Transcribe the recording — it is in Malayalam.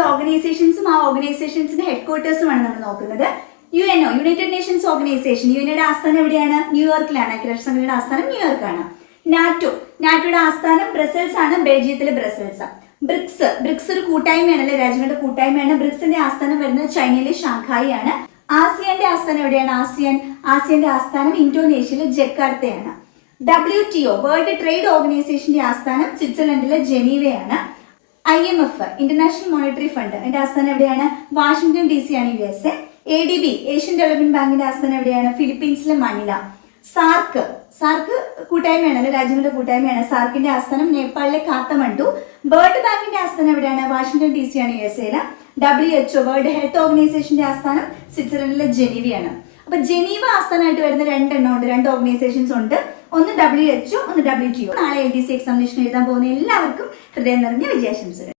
ചില ഓർഗനൈസേഷൻസും ആ ഓർഗനൈസേഷൻസിന്റെ ഹെഡ്ക്വാർട്ടേഴ്സുമാണ് നമ്മൾ നോക്കുന്നത്. UNO, യുണൈറ്റഡ് നേഷൻസ് ഓർഗനൈസേഷൻ, യുഎൻഒയുടെ ആസ്ഥാനം എവിടെയാണ്? ന്യൂയോർക്കിലാണ്. ഐക്യരാഷ്ട്രസഭയുടെ ആസ്ഥാനം ന്യൂയോർക്കാണ്. നാറ്റോയുടെ ആസ്ഥാനം ബ്രസൽസ് ആണ്, ബെൽജിയത്തിലെ ബ്രസൽസ്. ബ്രിക്സ് ഒരു കൂട്ടായ്മയാണല്ലേ, രാജ്യങ്ങളുടെ കൂട്ടായ്മയാണ്. ബ്രിക്സിന്റെ ആസ്ഥാനം വരുന്നത് ചൈനയിലെ ഷാങ്ഹായി ആണ്. ആസിയാന്റെ ആസ്ഥാനം എവിടെയാണ്? ആസിയാന്റെ ആസ്ഥാനം ഇന്തോനേഷ്യയിലെ ജക്കാർത്തയാണ്. WTO, വേൾഡ് ട്രേഡ് ഓർഗനൈസേഷന്റെ ആസ്ഥാനം സ്വിറ്റ്സർലൻഡിലെ ജനീവയാണ്. IMF, ഇന്റർനാഷണൽ മോണിറ്ററി ഫണ്ട്, അതിന്റെ ആസ്ഥാനം എവിടെയാണ്? വാഷിംഗ്ടൺ DC ആണ്, USA. ADB, ഏഷ്യൻ ഡെവലപ്മെന്റ് ബാങ്കിന്റെ ആസ്ഥാനം എവിടെയാണ്? ഫിലിപ്പീൻസിലെ മണില. സാർക്ക് കൂട്ടായ്മയാണല്ലോ, രാജ്യങ്ങളുടെ കൂട്ടായ്മയാണ്. സാർക്കിന്റെ ആസ്ഥാനം നേപ്പാളിലെ കാത്തമണ്ഡു. വേൾഡ് ബാങ്കിന്റെ ആസ്ഥാനം എവിടെയാണ്? വാഷിംഗ്ടൺ DC ആണ്, USA. WHO, വേൾഡ് ഹെൽത്ത് ഓർഗനൈസേഷന്റെ ആസ്ഥാനം സ്വിറ്റ്സർലൻഡിലെ ജനീവയാണ്. അപ്പൊ ജനീവ ആസ്ഥാനമായിട്ട് വരുന്ന രണ്ട് ഓർഗനൈസേഷൻസ് ഉണ്ട്. ഒന്ന് WHO, ഒന്ന് WTO. നാളെ LDC എക്സാമിനേഷൻ എഴുതാൻ പോകുന്ന എല്ലാവർക്കും ഹൃദയം നിറഞ്ഞ വിജയാശംസകൾ.